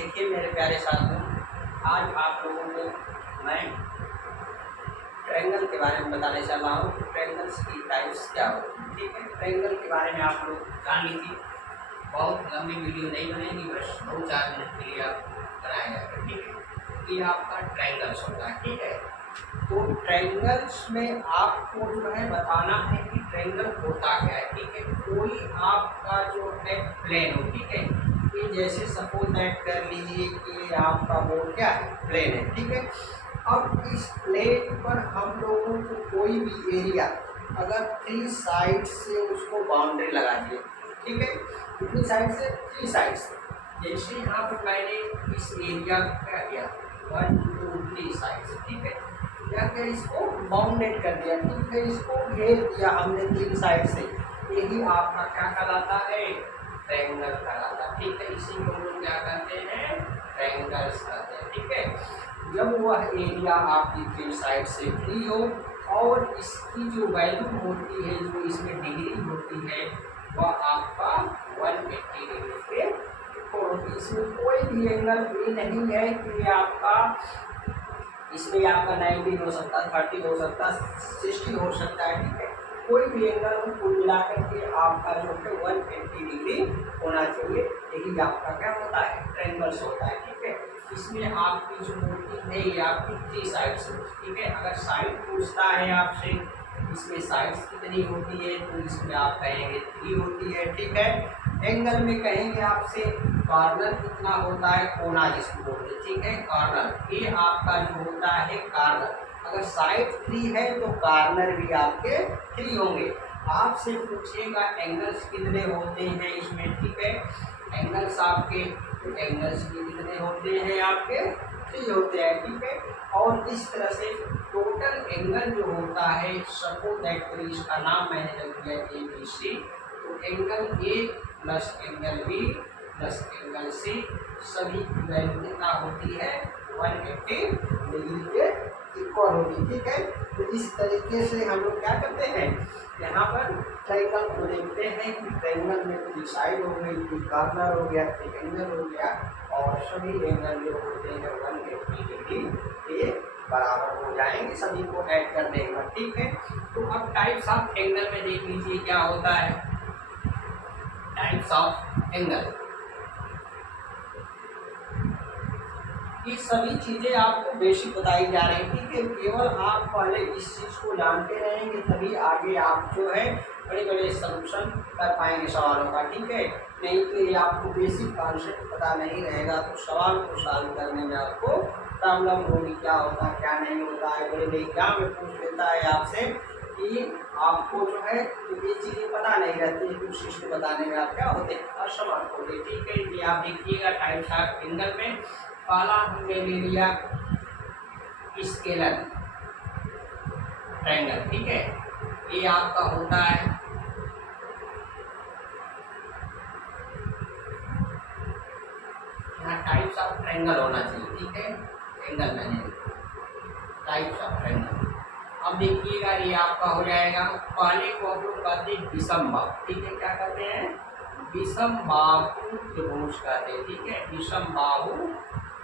देखिए मेरे प्यारे साथियों, आज आप लोगों को मैं ट्रायंगल के बारे में बताने चल रहा हूँ कि ट्रायंगल्स की टाइप्स क्या होती है। ठीक है, ट्रायंगल के बारे में आप लोग जान लीजिए। बहुत लंबी वीडियो नहीं बनेगी, बस 2-4 मिनट के लिए आपको बनाया जाएगा। ठीक है, ये आपका ट्रायंगल्स होता है। ठीक है, तो ट्रायंगल्स में आपको जो है बताना है कि ट्रायंगल होता क्या है। ठीक है, कोई आपका जो है प्लेन हो। ठीक है, ये जैसे सपोज दैट कर लीजिए कि आपका बोर्ड क्या है, प्लेन है। ठीक है, अब इस प्लेन पर हम लोगों को कोई भी एरिया अगर 3 साइड से उसको बाउंड्री लगा दिए। ठीक है, कितनी साइड से? 3 साइड से। जैसे यहाँ पर मैंने इस एरिया को क्या किया, 1 2 3 साइड से। ठीक है, या फिर इसको बाउंडेड कर दिया। ठीक है, इसको घेर दिया हमने 3 साइड से। यही आपका क्या कहलाता है, ट्रायंगल कहलाता है। ठीक है, इसी को हम लोग क्या कहते हैं, ट्रायंगल्स कहते हैं। ठीक है, जब वह एरिया आपकी 3 साइड से फ्री हो और इसकी जो वैल्यू होती है, जो इसमें डिग्री होती है, वह आपका 180 डिग्री के होती है। इसमें कोई भी एंगल ये नहीं है कि आपका इसमें आपका 19 हो सकता है, 30 हो सकता है, 60 हो सकता है। ठीक है, कोई भी एंगल को कुल मिलाकर के आपका जो है 180 डिग्री होना चाहिए। यही आपका क्या होता है, ट्रायंगल्स होता है। ठीक है, इसमें आपकी जो होती है ये आपकी 3 साइड्स होती है। ठीक है, अगर साइड पूछता है आपसे इसमें साइड्स कितनी होती है, तो इसमें आप कहेंगे 3 होती है। ठीक है, एंगल में कहेंगे आपसे कॉर्नर कितना होता है, कोना जिसको बोलते हैं। ठीक है, कॉर्नर ये आपका जो होता है कॉर्नर। अगर साइड 3 है तो कॉर्नर भी आपके 3 होंगे। आपसे पूछेगा एंगल्स कितने होते हैं इसमें। ठीक है, एंगल्स आपके एंगल्स भी कितने होते हैं, आपके 3 होते हैं। ठीक है, और इस तरह से टोटल एंगल जो होता है, सपोज दैट इसका नाम मैंने रख दिया ABC। तो angle A plus angle B plus angle C सभी की वैल्यू कितना होती है, 180 डिग्री के इक्वल होगी। ठीक है, तो इस तरीके से हम लोग क्या करते हैं, यहाँ पर ट्रायंगल को देखते हैं कि ट्रायंगल में कोई साइड हो गई, कोई कॉर्नर हो गया, कोई एंगल हो गया, और सभी एंगल जो होते हैं 180 डिग्री के बराबर हो जाएंगे सभी को ऐड कर देगा। ठीक है, तो अब टाइप्स ऑफ एंगल में देख लीजिए क्या होता है, टाइप्स ऑफ एंगल। ये सभी चीजें आपको बेसिक बताई जा रही थी कि केवल आप पहले इस चीज को जानते रहेंगे तभी आगे आप जो है बड़े बड़े सॉल्यूशन कर पाएंगे सवालों का। ठीक है, नहीं तो ये आपको बेसिक कॉन्सेप्ट पता नहीं रहेगा तो सवाल को सॉल्व करने में आपको प्रॉब्लम होगी, क्या होता है क्या नहीं होता है। बड़े एग्जाम में पूछ लेता है आपसे कि आपको जो है ये चीज़ें पता नहीं रहती, कुछ चीज़ बताने में आप क्या होते हैं, असमर्थ होते। ठीक है, ये आप देखिएगा टाइप्स ऑफ एंगल में पहला हमने ले लिया स्केलर ट्रायंगल। ठीक है, ये आपका होता है यहाँ टाइप्स ऑफ ट्रायंगल होना चाहिए। ठीक है, एंगल मैंने टाइप्स ऑफ ट्रायंगल। अब देखिएगा ये आपका हो जाएगा, पहले को हम लोग कहते हैं विषम बाहु। ठीक है, क्या कहते हैं, विषम बाहु त्रिभुज कहते हैं। ठीक है, विषम बाहु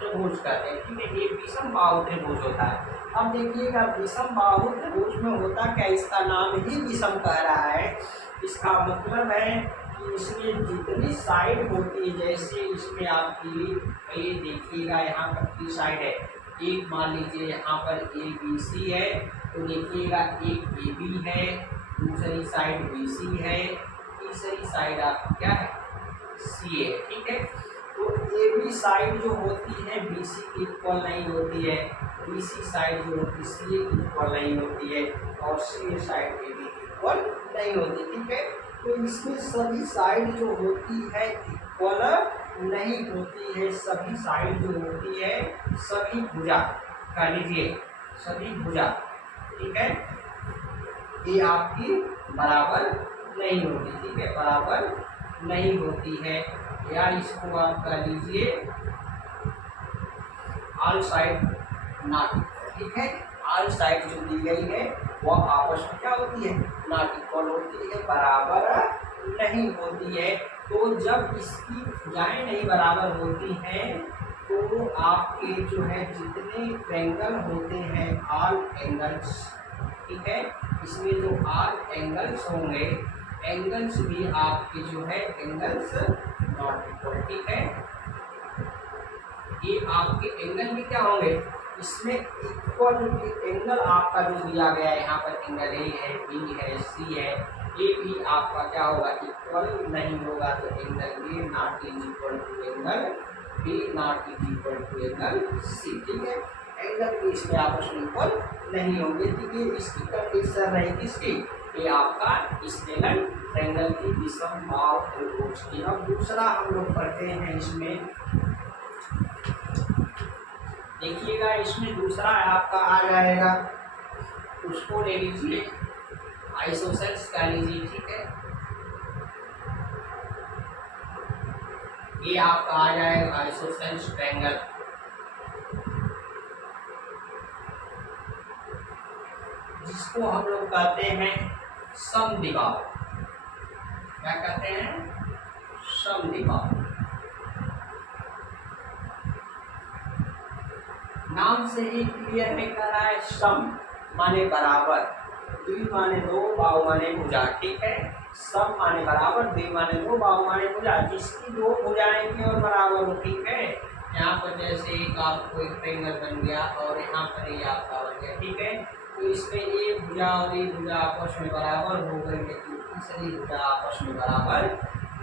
त्रिभुज कहते हैं। ठीक है, ये विषम बाहु त्रिभुज होता है। अब देखिएगा विषम बाहु त्रिभुज में होता क्या, इसका नाम ही विषम कह रहा है। इसका मतलब है कि इसमें जितनी साइड होती है, जैसे इसमें आपकी ये देखिएगा यहाँ पर की साइड है, एक मान लीजिए यहाँ पर ABC है, तो देखिएगा एक AB है, दूसरी साइड BC है, तीसरी साइड आपकी क्या है, C है। ठीक है, तो AB साइड जो होती है BC की इक्वल नहीं होती है, BC साइड जो होती है CA की इक्वल नहीं होती है, और CA साइड AB की इक्वल नहीं होती। ठीक है, तो इसमें सभी साइड जो होती है इक्वल नहीं होती है, सभी साइड जो होती है, सभी भुजा कह लीजिए, सभी भुजा। ठीक है, ये आपकी बराबर नहीं होती। ठीक है, बराबर नहीं होती है, या इसको आप कह लीजिए ऑल साइड नॉट। ठीक है, ऑल साइड जो दी गई है वह आपस में क्या होती है, नॉट इक्वल होती है, बराबर नहीं होती है। तो जब इसकी भुजाएं नहीं बराबर होती हैं तो आपके जो है जितने ट्रायंगल होते हैं ऑल एंगल्स, ठीक है, इसमें जो ऑल एंगल्स होंगे, एंगल्स भी आपके जो है एंगल्स नॉट इक्वल, ठीक है, ये आपके एंगल भी क्या होंगे, इसमें इक्वल एंगल आपका जो दिया गया है यहाँ पर एंगल ए है, बी है, सी है, ये भी आपका क्या होगा, इक्वल नहीं होगा। तो angle A not is equal to angle B not is equal to angle C, ठीक है, एंगल भी इसमें आपस में इक्वल नहीं होंगे। ठीक है, इसकी कंडीशन रही किसकी, ये आपका स्केलर ट्रायंगल की विषमभाव त्रिभुज की। अब दूसरा हम लोग पढ़ते हैं, इसमें देखिएगा, इसमें दूसरा आपका आ जाएगा, उसको ले लीजिए, आइसोसेल्स का लीजिए, ठीक है, ये आपका आ जाएगा आइसोसेल्स ट्रायंगल, जिसको हम लोग कहते हैं समद्विबाहु। क्या कहते हैं, समद्विबाहु। नाम से ही क्लियर है, कह रहा है सम माने बराबर, द्वि माने दो, बाहु माने भुजा, ठीक है, सम माने बराबर, द्वि माने दो, बाहु माने भुजा, जिसकी दो भुजाएं की और बराबर हो, ठीक है। यहाँ पर जैसे एक आपको एक ट्रायंगल बन गया और यहाँ पर ये आपका बन गया, ठीक है, तो इसमें ये भुजा और ये भुजा आपस में बराबर हो गई, लेकिन तीसरी भुजा आपस में बराबर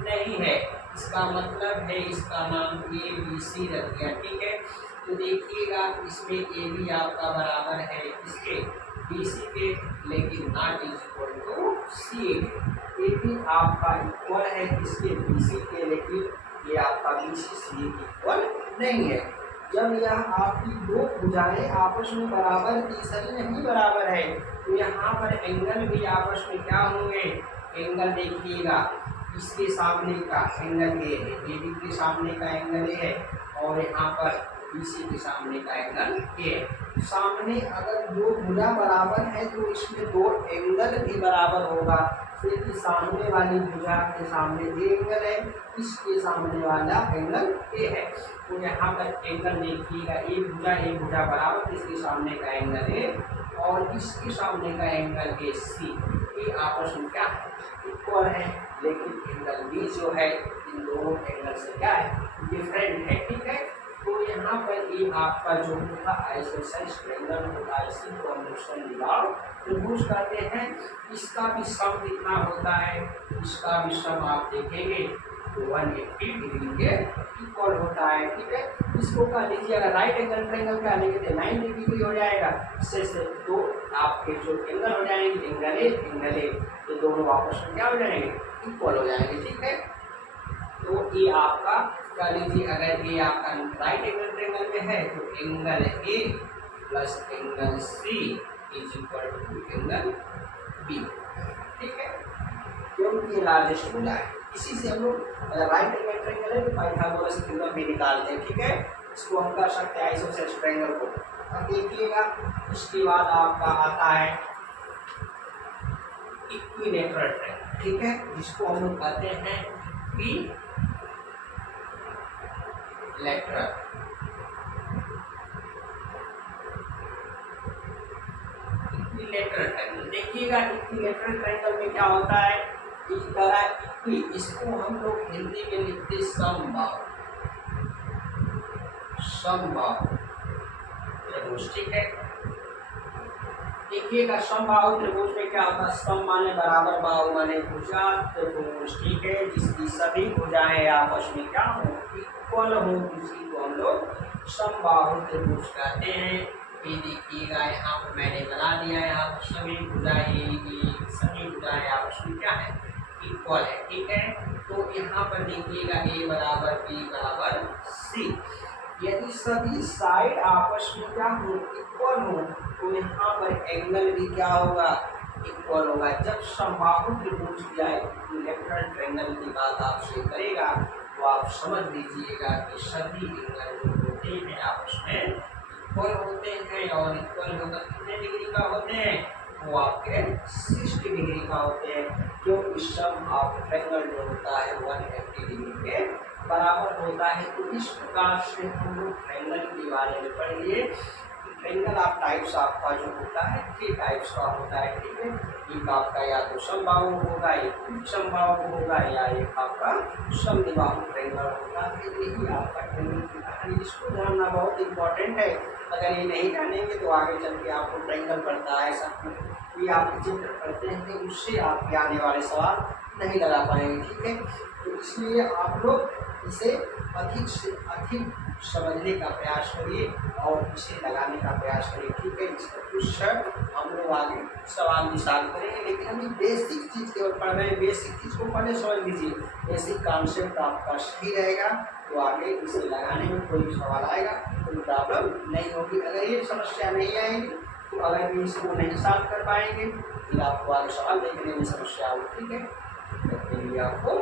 नहीं है। इसका मतलब है, इसका नाम ए बी सी रख दिया, ठीक है। तो देखिएगा, इसमें ए बी आपका बराबर है इसके बी सी के, लेकिन not is equal to C के। ए बी आपका इक्वल है इसके बी सी के, लेकिन ये आपका बी सी सी इक्वल नहीं है। जब यह आपकी दो भुजाएं आपस में बराबर, तीसरी नहीं बराबर है, तो यहाँ पर एंगल भी आपस में क्या होंगे, एंगल देखिएगा, इसके सामने का एंगल ए है, ए बी के सामने का एंगल ए है, और यहाँ पर बीसी के सामने का एंगल ए है। सामने अगर दो भुजा बराबर है तो इसमें दो एंगल भी बराबर होगा। फिर सामने वाली भुजा के सामने ए एंगल है, इसके सामने वाला एंगल ए है, तो यहाँ पर एंगल देखिएगा, ए भुजा बराबर, इसके सामने का एंगल ए और इसके सामने का एंगल ए सी, ये आपस में क्या है, इक्वल है, लेकिन एंगल बी जो है इन दोनों एंगल से क्या है, डिफरेंट है, ठीक है। तो यहाँ पर ये आपका जो होगा आइसोसेल्स ट्रायंगल होगा, इसी को हम लोग समद्विबाहु त्रिभुज कहते हैं। इसका भी सम कितना होता है, इसका भी सम आप देखेंगे तो 180 डिग्री के इक्वल होता है, ठीक है। इसको कह लीजिए, अगर राइट एंगल ट्रायंगल का लेंगे तो 90 डिग्री हो जाएगा, इससे तो आपके जो एंगल हो जाएंगे, एंगल ए, ये दोनों आपस में क्या हो जाएंगे, इक्वल हो जाएंगे, ठीक है। तो ये आपका कह लीजिए, अगर ये आपका राइट एंगल ट्रायंगल में है तो angle A plus angle C is equal to angle B, ठीक है, क्योंकि ये लार्जेस्ट भुजा है। इसी से हम लोग राइट एंगल ट्रायंगल है तो पाइथागोरस थ्योरम भी निकालते हैं, ठीक है। इसको हम कर सकते हैं आइसोसेल्स ट्रायंगल को। अब देखिएगा, इसके बाद आपका आता है इक्विलैटरल ट्रायंगल, ठीक है, जिसको हम लोग कहते हैं पी लेटरल। इक्विलैटरल ट्रायंगल देखिएगा, इक्विलैटरल ट्रायंगल में क्या होता है, इस तरह इक्वी, इसको हम लोग हिंदी में लिखते समबाहु, समबाहु त्रिभुज, ठीक है। देखिएगा, समबाहु त्रिभुज में क्या होता है, सम माने बराबर, बाहु माने भुजा, त्रिभुज, ठीक है, जिसकी सभी भुजाएं आपस में क्या हो, इक्वल हो, इसी को हम लोग समबाहु त्रिभुज कहते हैं। ये देखिएगा, यहाँ पर मैंने बना दिया है, यहाँ पर सभी भुजाएं, सभी भुजाएं आपस में क्या है, इक्वल है, ठीक है। तो यहाँ पर देखिएगा, ए बराबर बी बराबर सी, यदि सभी साइड आपस में क्या हो, इक्वल हो, तो यहाँ पर एंगल भी क्या होगा, इक्वल होगा। जब समबाहु त्रिभुज या इक्विलैटरल ट्रायंगल की बात आपसे करेगा तो आप समझ लीजिएगा कि सभी एंगल जो होते हैं आपस में इक्वल होते हैं, और इक्वल होकर कितने डिग्री का होते हैं, वो आपके 60 डिग्री का होते हैं, क्योंकि सम ऑफ ट्रायंगल जो होता है 180 डिग्री के बराबर होता है। तो इस प्रकार से हम लोग ट्रायंगल के बारे में पढ़ लिए। ट्रायंगल ऑफ टाइप्स आपका जो होता है 3 टाइप्स का होता है, ठीक है। एक आपका या तो समबाहु होगा, एक विषमबाहु होगा, या एक आपका समद्विबाहु ट्रायंगल होगा। यही आपका ट्रायंगल की कहानी, इसको जानना बहुत इंपॉर्टेंट है। अगर ये नहीं जानेंगे तो आगे चल के आपको ट्रायंगल पढ़ता है सब ये आप चित्र करते हैं तो उससे आपके आने वाले सवाल नहीं लगा पाएंगे, ठीक है। तो इसलिए आप लोग इसे अधिक से अधिक समझने का प्रयास करिए और इसे लगाने का प्रयास करिए, ठीक है। इसका कुछ हम लोग आगे सवाल भी सॉल्व करेंगे, लेकिन अभी बेसिक चीज़ केवल पढ़ रहे हैं। बेसिक चीज़ को पहले समझ लीजिए, बेसिक कॉन्सेप्ट आपका सही रहेगा तो आगे इसे लगाने में कोई सवाल आएगा कोई प्रॉब्लम नहीं होगी। अगर ये समस्या नहीं आएगी तो अगर भी इसको नहीं सॉल्व कर पाएंगे फिर आपको आगे सवाल देखने में समस्या होगी, ठीक है। तो आपको